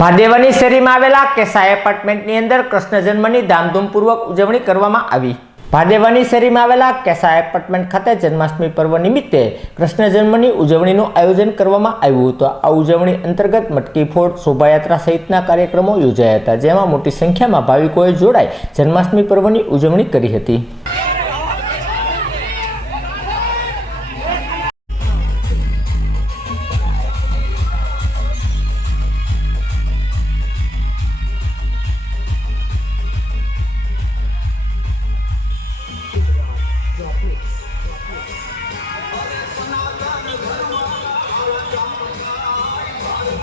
ભાદેવાની શેરીમાં આવેલા કેસાઈ એપાર્ટમેન્ટની અંદર કૃષ્ણ જન્મની ધામધૂમપૂર્વક ઉજવણી કરવામાં આવી. ભાદેવાની શેરીમાં આવેલા કેસાઈ એપાર્ટમેન્ટ ખાતે જન્માષ્ટમી પર્વ નિમિત્તે કૃષ્ણ જન્મની ઉજવણીનું આયોજન કરવામાં આવ્યું હતું. આ ઉજવણી અંતર્ગત મટકી ફોડ, શોભાયાત્રા સહિતના કાર્યક્રમો યોજાયા હતા, જેમાં મોટી સંખ્યામાં ભાવિકોએ જોડાઈ જન્માષ્ટમી પર્વની ઉજવણી કરી હતી.